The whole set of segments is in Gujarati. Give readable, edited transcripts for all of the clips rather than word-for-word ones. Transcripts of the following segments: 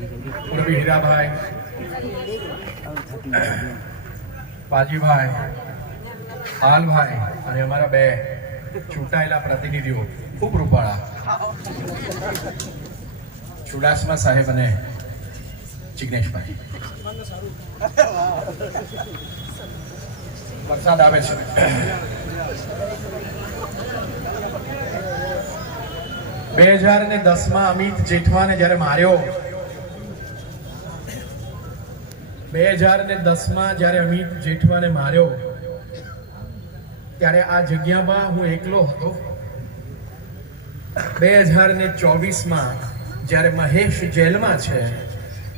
પૂર્વી હીરાભાઈ, પાજીભાઈ, હાલભાઈ અને અમારા બે ચૂંટાયેલા પ્રતિનિધિઓ ખૂબ રૂપાળા ચુડાસમા સાહેબ અને જિગ્નેશભાઈ. વરસાદ આવે છે. 2010 અમિત જેઠવાને જ્યારે માર્યો, 2010 જ્યારે અમિત જેઠવાને માર્યો ત્યારે આ જગ્યામાં હું એકલો હતો. 2024 જ્યારે મહેશ જેલમાં છે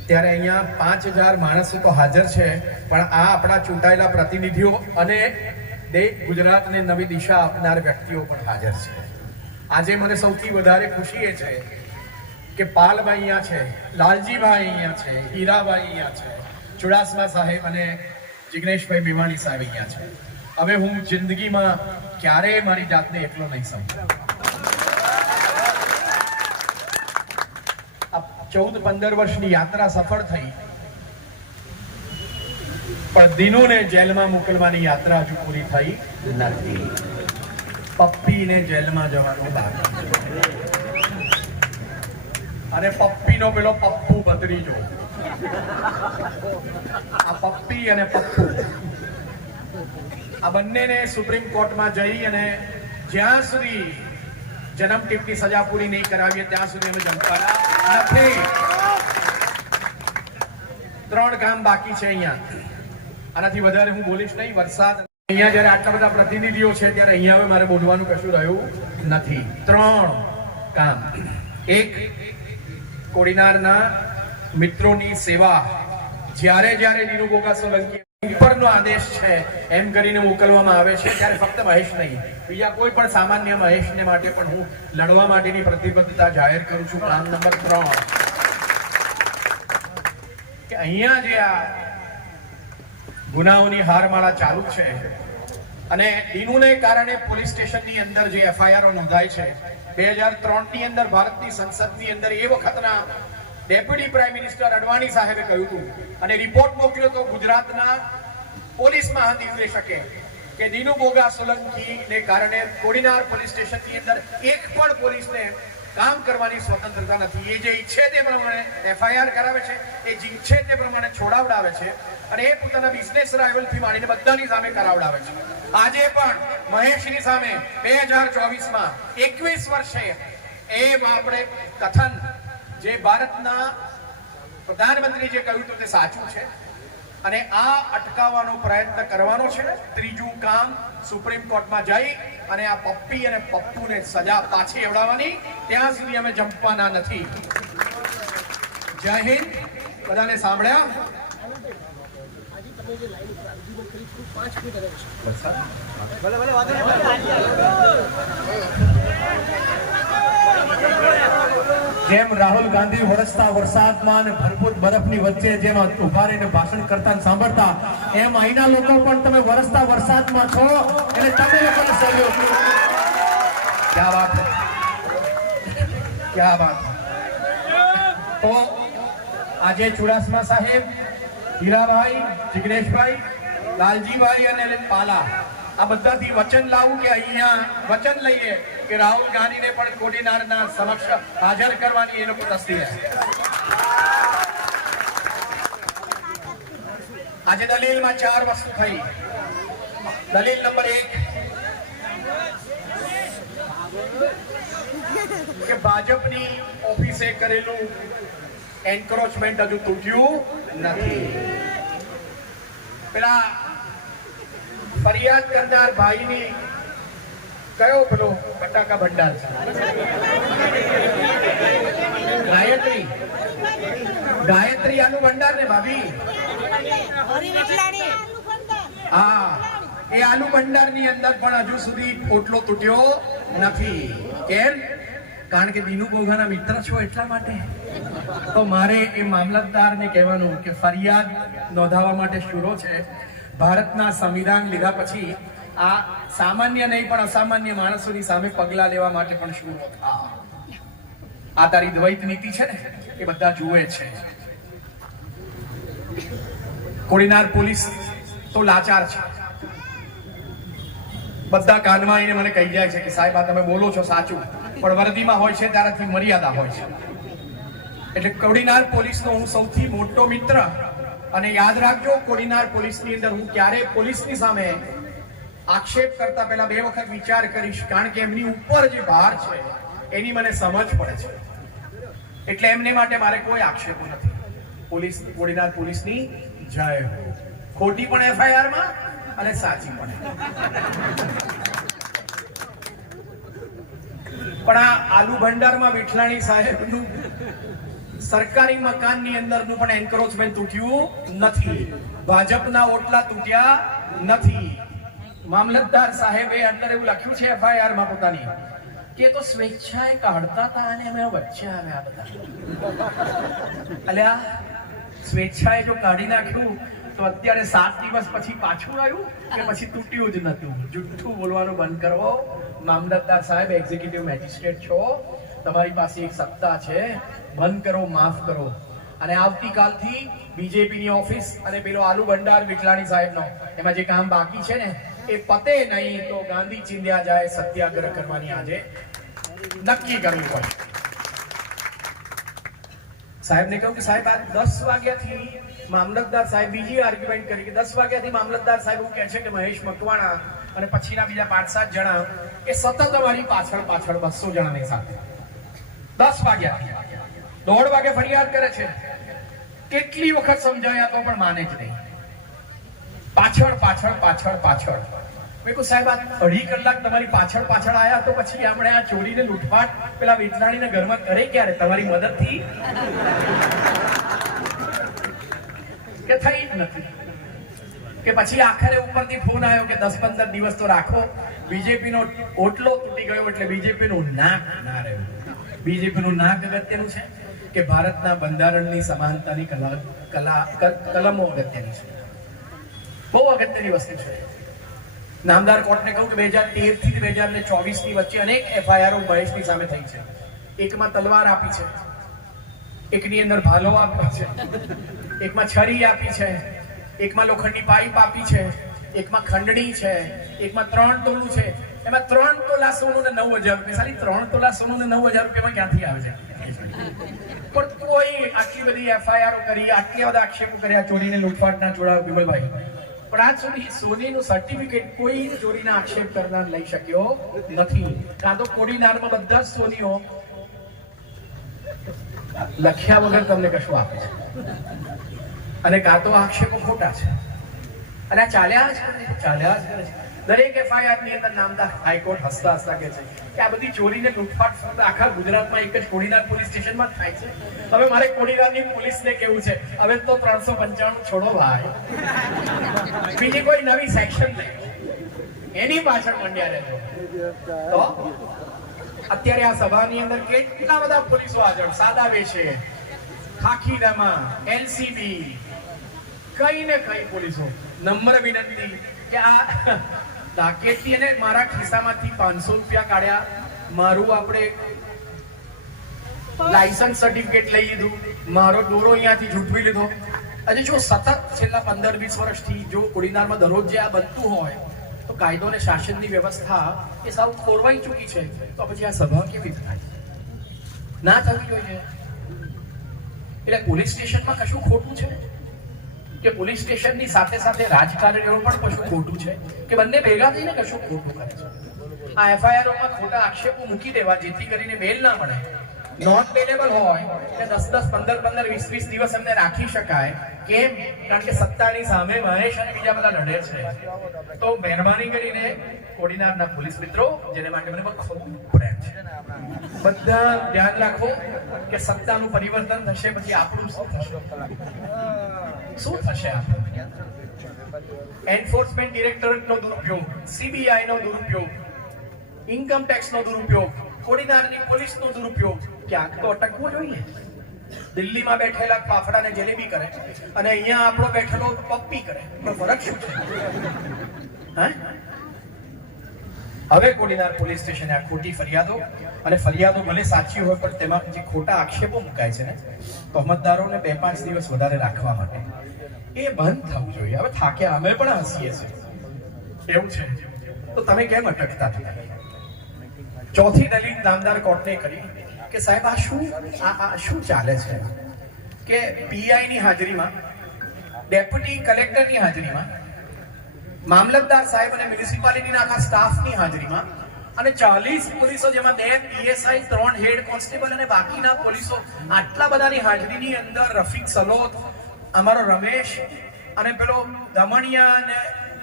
ત્યારે અહીંયા 5000 માણસો તો હાજર છે, પણ આ આપણા ચૂંટાયેલા પ્રતિનિધિઓ અને ગુજરાતને નવી દિશા આપનાર વ્યક્તિઓ પણ હાજર છે. આજે મને સૌથી વધારે ખુશી એ છે કે પાલભાઈ અહીંયા છે, લાલજીભાઈ અહીંયા છે, હીરાભાઈ અહીંયા છે, ચુડાસમા સાહેબ અને જિગ્નેશભાઈ મેવાણી સાહેબ અહીંયા છે. હવે હું જિંદગીમાં ક્યારેય મારી જાતને એકલો નહીં સમજુ. 14-15 વર્ષની યાત્રા સફળ થઈ, પણ દિનુને જેલમાં મોકલવાની યાત્રા હજુ પૂરી થઈ નથી. પપ્પીને જેલમાં જવાનું બાકી છે અને પપ્પીનો પેલો પપ્પુ ભત્રીજો, આ પપ્પી અને પપ્પુ આ બંનેને સુપ્રીમ કોર્ટમાં જઈ અને જ્યાં સુધી જન્મ ટીપની સજા પૂરી નહીં કરાવીએ ત્યાં સુધી અમે જમવાના નથી. 3 કામ બાકી છે અહીંયા. આનાથી વધારે હું બોલીશ નહીં. વરસાદ અહીંયા જયારે આટલા બધા પ્રતિનિધિઓ છે ત્યારે અહીંયા હવે મારે બોલવાનું કશું રહ્યું નથી. 3 કામ. 1, કોડીનારના મિત્રોની સેવા. જ્યારે જ્યારે નીરુ ગોગા સોલંકી ઉપરનો આદેશ છે એમ કરીને મોકલવામાં આવે છે ત્યારે ફક્ત મહેશ નહીં, બીજા કોઈ પણ સામાન્ય મહેશને માટે પણ હું લડવા માટેની પ્રતિબદ્ધતા જાહેર કરું છું. કામ નંબર 3 કે અહીંયા જે આ ગુનાઓની હારમાળા ચાલુ છે અને દિનુને કારણે પોલીસ સ્ટેશનની અંદર જે એફઆઈઆર નોંધાય છે, 2003ની અંદર ભારતની સંસદની અંદર એ વખતના ડેપ્યુટી પ્રાઇમ મિનિસ્ટર અડવાણી સાહેબે કહ્યું હતું અને રિપોર્ટ મોકલ્યો તો ગુજરાતના પોલીસ મહાનિદેશકે કે દિનુ બોગા સોલંકીને કારણે કોડીનાર પોલીસ સ્ટેશનની અંદર એક પણ પોલીસને કામ કરવાની સ્વતંત્રતા નથી. એ જે ઈચ્છે તે પ્રમાણે એફઆઈઆર કરાવે છે, એ ઈચ્છે તે પ્રમાણે છોડાવડાવે છે અને એ પોતાના બિઝનેસ રાઇવલથી માંડીને બધાની સામે કરાવડાવે છે. આજે પણ મહેશની સામે 2024માં 21 વર્ષે એ આપણે કથન જે ભારતના પ્રધાનમંત્રી જે કહ્યું હતું તે સાચું છે અને આ અટકાવવાનો પ્રયત્ન કરવાનો છે. 3જું કામ, સુપ્રીમ કોર્ટમાં જઈ અને આ પપ્પી અને પપ્પુને સજા પાછી એવડાવવાની. ત્યાં સુધી અમે જંપવાના નથી. જય હિન્દ. બધાને સાંભળ્યા? જેમ રાહુલ ગાંધી વરસતા વરસાદમાં અને ભરપૂર બરફની વચ્ચે જેમ ઉભા રહીને ભાષણ કરતા સાંભળતા, એમ અહીંના લોકો પણ તમે વરસતા વરસાદમાં છો એટલે તમે લોકોને સહયોગ. ક્યા વાત છે, ક્યા વાત. તો આજે ચુડાસમા સાહેબ, હીરાભાઈ, જિગ્નેશભાઈ, લાલજીભાઈ અને પાલા આ બધાથી વચન લાવું કે અહીંયા વચન લઈએ કે રાહુલ ગાંધીને પણ કોડીનારના સમક્ષ હાજર કરવાની એ લોકો તસ્દી છે. આજે દલીલમાં 4 વસ્તુ થઈ. દલીલ નંબર 1 કે ભાજપની ઓફિસે કરેલું એન્ક્રોચમેન્ટ હજુ તૂટ્યું નથી. પેલા ફરિયાદ કરનાર ભાઈની કયો પેલો બટાકા ભંડાર છે? ગાયત્રી આલુ ભંડાર ને ભાભી? હા, એ આલુ ભંડાર ની અંદર પણ હજુ સુધી પોટલો તૂટ્યો નથી. કેમ? કારણ કે દિનુ બોગાના મિત્ર છો એટલા માટે. તો મારે એ મામલતદારને કહેવાનું કે ફરિયાદ નોંધાવવા માટે શુરો છે. ભારતના સંવિધાન લીધા પછી આ સામાન્ય નહીં પણ અસામાન્ય માણસોની સામે પગલા લેવા માટે પણ શુરો થા. આ તારી દ્વૈત નીતિ છે ને. એ બધા જુએ છે. કોડીનાર પોલીસ તો લાચાર છે. બધા કાનમાં આવીને મને કહી જાય છે કે સાહેબ આ તમે બોલો છો સાચું, પણ વર્દીમાં હોય છે ત્યારથી મર્યાદા હોય છે. એટલે કોડીનાર પોલીસનો હું સૌથી મોટો મિત્ર. અને યાદ રાખજો, કોડીનાર પોલીસની અંદર હું ક્યારેય પોલીસની સામે આક્ષેપ કરતા પહેલા 2 વખત વિચાર કરીશ, કારણ કે એમની ઉપર જે ભાર છે એની મને સમજ પડે છે. એટલે એમને માટે મારે કોઈ આક્ષેપો નથી. પોલીસ, કોડીનાર પોલીસની જય હો. ખોટી પણ એફઆઈઆર માં અને સાચી પણ. પણ આ આલુ ભંડારમાં વિઠલાણી સાહેબનું સરકારી મકાનની અંદરનું પણ એન્ક્રોચમેન્ટ તૂટ્યું નથી. ભાજપના ઓટલા તૂટ્યા નથી. મામલતદાર સાહેબે અંદર એવું લખ્યું છે એફઆઈઆર માં પોતાની કે તો સ્વેચ્છાએ કાઢતા હતા અને અમે વચ્ચે આવ્યા બધા. અલ્યા સ્વેચ્છાએ જો કાઢી નાખ્યું તો અત્યારે 7 દિવસ પછી પાછું આવ્યું કે પછી તૂટ્યું જ નતું. જુઠ્ઠું બોલવાનું બંધ કરો. મામલતદાર સાહેબ એક્ઝિક્યુટિવ મેજિસ્ટ્રેટ છો, તમારી પાસે એક સત્તા છે. બંધ કરો, માફ કરો. અને આવતીકાલથી બીજેપીની ઓફિસ અને પેલો આલુ ભંડાર વિઠલાણી સાહેબનો એમાં જે કામ બાકી છે ને એ પતે નહીં તો ગાંધી ચિંધ્યા જાય સત્યાગ્રહ કરવાની આજે નક્કી કરવું પડે. સાહેબને કહ્યું કે સાહેબ આ 10 વાગ્યાથી મામલતદાર સાહેબ બીજી આર્ગ્યુમેન્ટ કરી કે 10 વાગ્યાથી મામલતદાર સાહેબ એવું કહે છે કે મહેશ મકવાણા અને પછીના બીજા 5-7 જણા એ સતત અમારી પાછળ 200 જણાની સાથે 10 વાગ્યાથી 1:30 વાગે ફરિયાદ કરે છે. કેટલી વખત સમજાયા તો પણ માને જ નહીં. પાછળ. મેં કહ્યું સાહેબ આ 2.5 કલાક તમારી પાછળ આયા તો પછી આપણે આ ચોરીને લૂંટફાટ પેલા વિઠલાણીના ઘરમાં કરે ક્યારે? તમારી મદદથી કે થઈ જ નથી. કે પછી આખરે ઉપરથી ફોન આવ્યો કે 10-15 દિવસ તો રાખો. બીજેપીનો ઓટલો તૂટી ગયો એટલે બીજેપીનું નાક ના રહ્યું. બીજેપીનું નાક અગત્યનું છે કે ભારતના બંધારણની સમાનતાની કલમો અગત્યની છે. બહુ અગત્યની વસ્તુ છે. નામદાર કોર્ટને કહું કે 2013 થી 2024 ની વચ્ચે અનેક એફઆઈઆર મહેશની સામે થઈ છે. એકમાં તલવાર આપી છે, એકની અંદર ભાલો આપી છે, એકમાં છરી આપી છે, એકમાં લોખંડની પાઇપ આપી છે, એકમાં ખંડણી છે, એકમાં 3 તોલું છે. એમાં 3 તોલા સોનું ને 9,000 રૂપિયા. સાલી 3 તોલા સોનું ને 9,000 રૂપિયામાં ક્યાંથી આવે છે? પણ કોઈ આટલી બધી એફઆઈઆર કરી, આટલી બધા આક્ષેપો કર્યા ચોરીને લૂંટફાટના જોડા વિમલભાઈ, પણ આજ સુધી સોનીનું સર્ટિફિકેટ કોઈ ચોરીના આક્ષેપ કરનાર લઈ શક્યો નથી. કાં તો કોડીનારમાં બધા સોનીઓ લખ્યા વગર તમને કશું આપે છે અને કાં તો આક્ષેપો ખોટા છે. અને આ ચાલ્યા જ કરે છે. દરેક એફઆઈઆર ની અંદર નામદાર હાઈકોર્ટ હસતા કહે છે કે આ બધી ચોરીને લૂંટફાટ આખા ગુજરાતમાં એક જ કોડીનાર પોલીસ સ્ટેશનમાં થાય છે. હવે મારે કોડીનારની પોલીસને કેવું છે, હવે તો 395 છોડો ભાઈ, બીજી કોઈ નવી સેક્શન નહીં, એની પાછળ મંડ્યા રહેજો. તો અત્યારે આ સભાની અંદર કેટલા બધા પોલીસો હાજર, સાદા વેશે, ખાખીનામાં, એલસીબી, કઈ ને કઈ પોલીસો. નમ્ર વિનંતી કે આ ડાકેતી અને મારા ખિસ્સામાંથી 500 રૂપિયા કાઢ્યા, મારું આપણે લાયસન્સ સર્ટિફિકેટ લઈ લીધું, મારો દોરો અહીંયાથી ઝૂંટવી લીધો. આજે જો સતત છેલ્લા 15-20 વર્ષથી જો કોડીનારમાં દરરોજ જે આ બનતું હોય તો કાયદો અને શાસનની વ્યવસ્થા એ સાવ ખોરવાઈ ચૂકી છે. તો પછી આ સભા કેવી રીતે થાય? ના થવી જોઈએ. એટલે પોલીસ સ્ટેશનમાં કશું ખોટું છે કે પોલીસ સ્ટેશનની સાથે સાથે રાજકારણીઓ પણ કશું ખોટું છે કે બંને ભેગા થઈને કશું ખોટું કરે છે? આ એફઆઈઆરમાં ખોટા આક્ષેપો મૂકી દેવા જેથી કરીને બેલ ના મળે, નોટ બેલેબલ હોય કે 10-10, 15-15, 20-20 દિવસ એમને રાખી શકાય. કેમ? કારણ કે સત્તાની સામે મહેશ અને બીજા બધા લડે છે. તો મહેરબાની કરીને કોડીનારના પોલીસ મિત્રો, જેને માટે મને ખૂબ પ્રેમ છે, બધા ધ્યાન રાખો કે સત્તાનું પરિવર્તન થશે પછી આપણું શું થશે? એન્ફોર્સમેન્ટ ડિરેક્ટરેટનો દુરુપયોગ, સીબીઆઈ નો દુરુપયોગ, ઇન્કમ ટેક્સ નો દુરુપયોગ, કોડીનારની પોલીસનો દુરુપયોગ. ક્યાંક તો અટકવું જોઈએ. દિલ્હીમાં બેઠેલા ફાફડાને જલેબી કરે અને અહીંયા આપણો બેઠેલો પપ્પી કરે, તો ફરક શું છે? હવે કોડીનાર પોલીસ સ્ટેશને આ ખોટી ફરિયાદો અને ફરિયાદો ભલે સાચી હોય પણ તેમાં જે ખોટા આક્ષેપો મુકાય છે ને તહોમતદારોને 2-5 દિવસ વધારે રાખવા માટે એ બંધ થવું જોઈએ. હવે થાક્યા, અમે પણ હસીએ છીએ એવું છે તો તમે કેમ અટકતા હતા? ચોથી દલીલ નામદાર કોર્ટને કરી કે સાહેબ આ શું ચાલે છે કે પીઆઈ ની હાજરીમાં, ડેપ્યુટી કલેક્ટરની હાજરીમાં, મામલતદાર સાહેબ અને મ્યુનિસિપાલિટીના આખા સ્ટાફની હાજરીમાં અને 40 પોલીસો, જેમાં 2 પીએસઆઈ, 3 હેડ કોન્સ્ટેબલ અને બાકીના પોલીસો, આટલા બધાની હાજરીની અંદર રફીક સલોત, અમારો રમેશ અને પેલો દમણિયા અને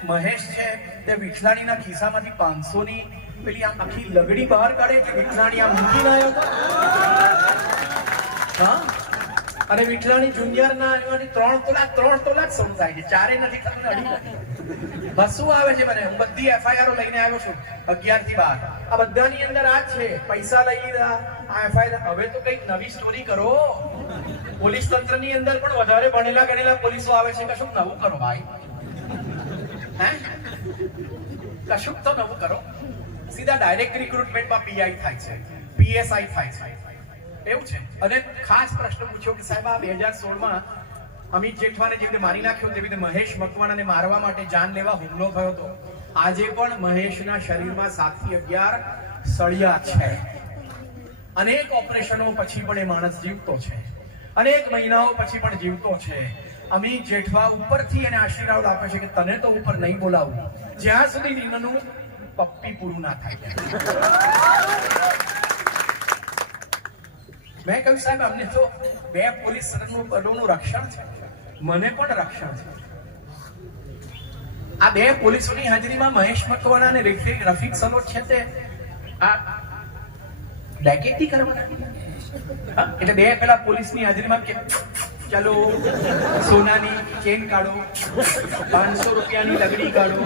મહેશ છે તે વિઠલાણીના ખિસ્સામાંથી 500 ની પેલી આખી લગડી બહાર કાઢે એટલે વિઠલાણી આ મૂકી આવ્યો હતો. હા, અને વિઠલાણી જુનિયરના એમાંથી 3 તોલા જ શરૂ થાય છે, 4 નથી થતું, 2.5. બસ શું આવે છે મને? હું બધી એફઆઈઆર લઈને આવ્યો છું 11 થી 12. આ બધાની અંદર આ છે, પૈસા લઈ લીધા, આ એફઆઈઆર. હવે તો કઈક નવી સ્ટોરી કરો. પોલીસ તંત્રની અંદર પણ વધારે ભણેલા ગણેલા પોલીસો આવે છે, કશુંક નવું કરો ભાઈ. હે, કશુંક તો નવું કરો. સીધા ડાયરેક્ટ રિક્રુટમેન્ટમાં પીઆઈ થાય છે, પીએસઆઈ થાય છે, એવું છે. અને ખાસ પ્રશ્ન પૂછ્યો કે સાહેબ આ 2016માં અમિત જેઠવાને જેવી રીતે મારી નાખ્યો તેવી રીતે મહેશ મકવાણાને મારવા માટે જાનલેવા હુમલો થયો હતો. આજે પણ મહેશના શરીરમાં 7 થી 11 સળિયા છે. અનેક ઓપરેશનો પછી પણ એ માણસ જીવતો છે, અનેક મહિનાઓ પછી પણ જીવતો છે. અમિત જેઠવા ઉપરથી એને આશીર્વાદ આપે છે કે તને તો ઉપર નહીં બોલાવું જ્યાં સુધી રીનનું પપ્પી પૂરું ના થાય. મેં કહ્યું સાહેબ અમને તો 2 પોલીસ દળોનું રક્ષણ છે, મને પણ રક્ષણ છે. આ 2 પોલીસોની હાજરીમાં મહેશ મકવાણા અને રફીક સલોત છે તે આ ડેકેટી કરવાના. એટલે 2 પેલા પોલીસની હાજરીમાં કે ચાલો સોનાની ચેન કાઢો, 500 રૂપિયાની લગડી કાઢો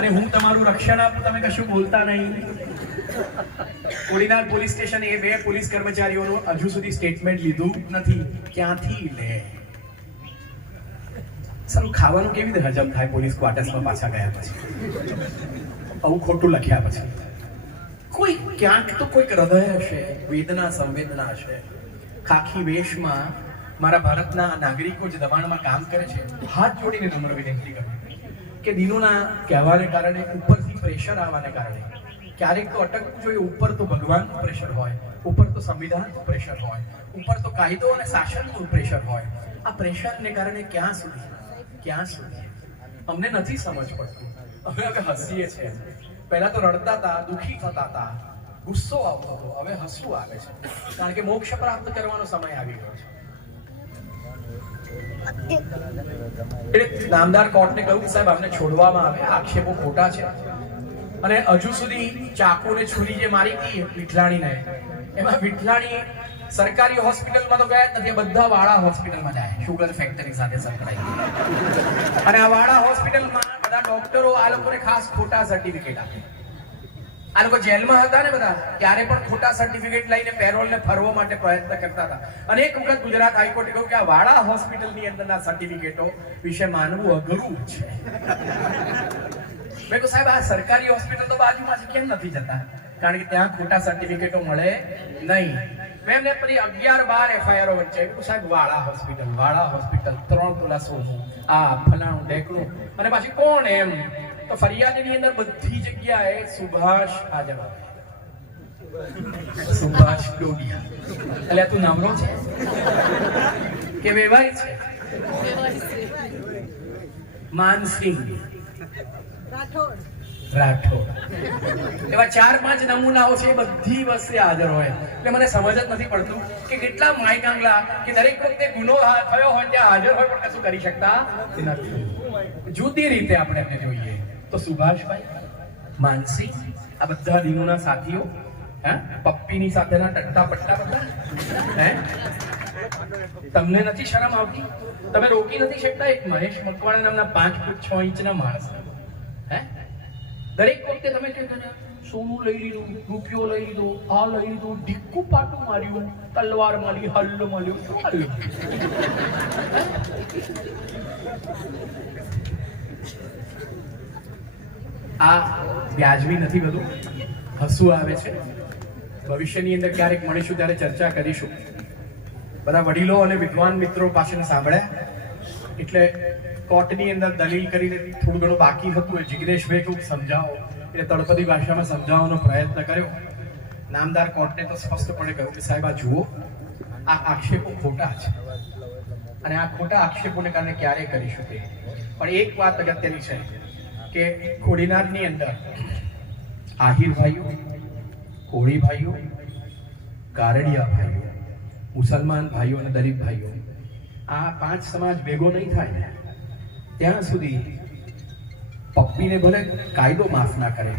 અને હું તમારું રક્ષણ આપું, તમે કશું બોલતા નહીં. કોડીનાર પોલીસ સ્ટેશન એ 2 પોલીસ કર્મચારીઓનું હજુ સુધી સ્ટેટમેન્ટ લીધું નથી. ક્યાંથી લે? સારું, ખાવાનું કેવી રીતે હજમ થાય પોલીસ ક્વાર્ટર્સમાં પાછા ગયા પછી? આવું ખોટું લખ્યા પછી કોઈ ક્યાંક તો કોઈક હૃદય હશે, વેદના સંવેદના હશે. ખાખી વેશમાં મારા ભારતના નાગરિકો જે દબાણમાં કામ કરે છે, હાથ જોડીને નમ્ર વિનંતી કરું કે દિનોના કહેવાને કારણે, ઉપરથી પ્રેશર આવવાને કારણે ક્યારેક તો અટકવું જોઈએ. ઉપર તો ભગવાનનું પ્રેશર હોય, ઉપર તો સંવિધાનનું પ્રેશર હોય, ઉપર તો કાયદો અને શાસનનું પ્રેશર હોય. આ પ્રેશરને કારણે ક્યાં સુધી અમને નથી સમજ પડતી. હવે હસીએ છીએ. પહેલા તો રડતા હતા, દુઃખી થતા હતા, ગુસ્સો આવતો હતો, હવે હસવું આવે છે, કારણ કે મોક્ષ પ્રાપ્ત કરવાનો સમય આવી ગયો છે. નામદાર કોર્ટને કહ્યું સાહેબ અમને છોડવામાં આવે, આક્ષેપો ખોટા છે. અને હજુ સુધી ચાકુ ને છુરી જે મારી હતી વિઠલાણીને, એમાં વિઠલાણી સરકારી હોસ્પિટલમાં તો ગયા જ નથી, બધા વાળા હોસ્પિટલમાં જાય, શુગર ફેક્ટરી સાથે સંકળાય. અને આ વાળા હોસ્પિટલમાં બધા ડોક્ટરો આ લોકોને ખાસ ખોટા સર્ટિફિકેટ આપે. આ લોકો જેલમાં હતા ને બધા, ત્યારે પણ ખોટા સર્ટિફિકેટ લઈને પેરોલને ફરવા માટે પ્રયત્ન કરતા હતા. અને એક વખત ગુજરાત હાઈકોર્ટે કહ્યું કે આ વાળા હોસ્પિટલની અંદરના સર્ટિફિકેટો વિશે માનવું અઘરું છે. મેં કહ્યું સાહેબ આ સરકારી હોસ્પિટલ તો બાજુમાં છે, કેમ નથી જતા? કારણ કે ત્યાં ખોટા સર્ટિફિકેટો મળે નહીં. મેં એમને પછી 11-12 એફઆઈઆર વચ્ચે સાહેબ વાળા હોસ્પિટલ 3 તોલા સોનું, આ ફલાણું ઢેકણું, અને પાછી કોણ એમ તો ફરિયાદની અંદર બધી જગ્યાએ સુભાષ હાજર આવે. સુભાષ ડોડિયા. એટલે તું નામનો છે કે વેવાય છે? માનસિંહ રાઠોડ. એવા 4-5 નમૂનાઓ છે, બધી વસ્તુ હાજર હોય. એટલે મને સમજ જ નથી પડતું કે કેટલા માયકાંગલા કે દરેક વખતે ગુનો થયો હોય ત્યાં હાજર હોય પણ કશું કરી શકતા નથી. જુદી રીતે આપણે એમને જોઈએ તો સુભાષભાઈ, માનસિંહ, આ બધા દિનોના સાથીઓ, પપ્પીની સાથેના ટટ્ટા પટ્ટા બધા. તમને નથી શરમ આવતી? તમે રોકી નથી શકતા એક મહેશ મકવાણા નામના 5 ફૂટ 6 ઇંચના માણસ? દરેક વખતે તમે કહો સોનું લઈ લીધું, રૂપિયો લઈ લીધો, આ લઈ લીધું, ઢીક્કું પાટું માર્યું, તલવાર મારી, હલ્લ માર્યું, શું માર્યું? આ વ્યાજબી નથી, બધું હસવું આવે છે. ભવિષ્યની અંદર ક્યારેક મળીશું ત્યારે ચર્ચા કરીશું. બધા વડીલો અને વિદ્વાન મિત્રો પાસેને સાંભળ્યા એટલે કોર્ટની અંદર દલીલ કરીને થોડું ઘણું બાકી હતું એ જિગ્નેશભાઈ ખૂબ સમજાવો એટલે તળપદી ભાષામાં સમજાવવાનો પ્રયત્ન કર્યો. નામદાર કોર્ટને તો સ્પષ્ટપણે કહ્યું કે સાહેબ આ જુઓ, આ આક્ષેપો ખોટા છે અને આ ખોટા આક્ષેપોને કારણે ક્યારે કરીશું તે. પણ એક વાત અગત્યની છે કે ખોડીનારની અંદર આહિર ભાઈઓ, કોળી ભાઈઓ, કારડિયા ભાઈઓ, મુસલમાન ભાઈઓ અને દલિત ભાઈઓ, આ 5 સમાજ ભેગો નહીં થાય ને ત્યાં સુધી પપ્પીને ભલે કાયદો માફ ના કરે,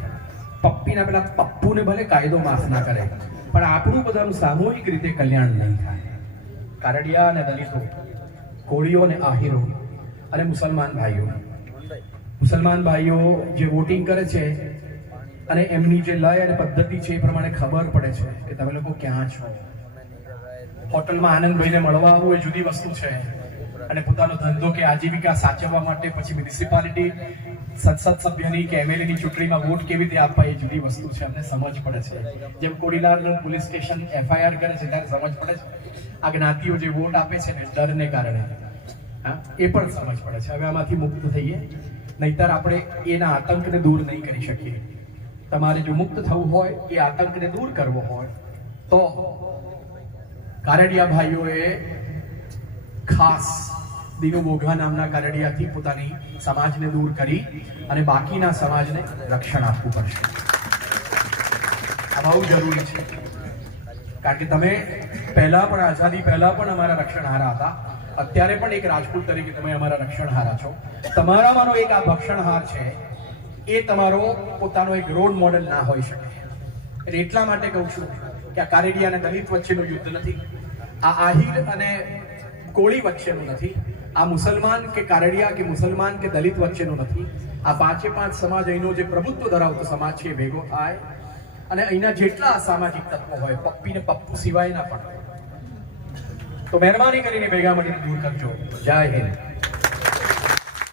પપ્પીના પેલા પપ્પુને ભલે કાયદો માફ ના કરે, પણ આપણું બધાનું સામૂહિક રીતે કલ્યાણ નહીં થાય. કારડિયા અને દલિતો, કોળીઓ અને આહિરો અને મુસલમાન ભાઈઓ જે વોટિંગ કરે છે અને એમની જે લય અને પદ્ધતિ છે એ પ્રમાણે ખબર પડે છે કે તમે લોકો ક્યાં છો. હોટલમાં આનંદભાઈને મળવા આવવું એ જુદી વસ્તુ છે અને પોતાનો ધંધો કે આજીવિકા સાચવવા માટે પછી મ્યુનિસિપાલિટી સંસદ સભ્યની કે એમએલએની ચૂંટણીમાં વોટ કેવી રીતે આપવા એ જુદી વસ્તુ છે. અમને સમજ પડે છે. જેમ કોડીનારનું પોલીસ સ્ટેશન એફઆઈઆર કરે છે ત્યારે સમજ પડે છે. આ જ્ઞાતિઓ જે વોટ આપે છે ને ડરને કારણે, હા, એ પણ સમજ પડે છે. હવે આમાંથી મુક્ત થઈએ, નહીતર આપણે એના આતંકને દૂર નહીં કરી શકીએ. તમારે જો મુક્ત થવું હોય, એ આતંકને દૂર કરવો હોય તો કારડિયા ભાઈઓએ ખાસ દિનુ બોઘા નામના કારડિયાથી પોતાની સમાજને દૂર કરી અને બાકીના સમાજને રક્ષણ આપવું પડશે. આ બહુ જરૂરી છે, કારણ કે તમે પહેલા પણ, આઝાદી પહેલા પણ અમારા રક્ષણહારા હતા, અત્યારે પણ એક રાજપૂત તરીકે તમે અમારા રક્ષણહારા છો. તમારામાંનો એક આ ભક્ષણહાર છે એ તમારો પોતાનો એક રોલ મોડેલ ના હોઈ શકે. એટલે એટલા માટે કહું છું કે આ કારેડિયા અને દલિત વચ્ચેનું યુદ્ધ નથી, આ આહિર અને કોળી વચ્ચેનું નથી, આ મુસલમાન કે કારડિયા કે મુસલમાન કે દલિત વચ્ચેનું નથી. આ 5 સમાજ અહીંનો જે પ્રભુત્વ ધરાવતો સમાજ છે એ ભેગો થાય અને અહીંના જેટલા અસામાજિક તત્વો હોય, પપ્પી ને પપ્પુ સિવાયના પણ, તો મહેરબાની કરીને ભેગા મળીને દૂર કરજો. જય હિન્દ.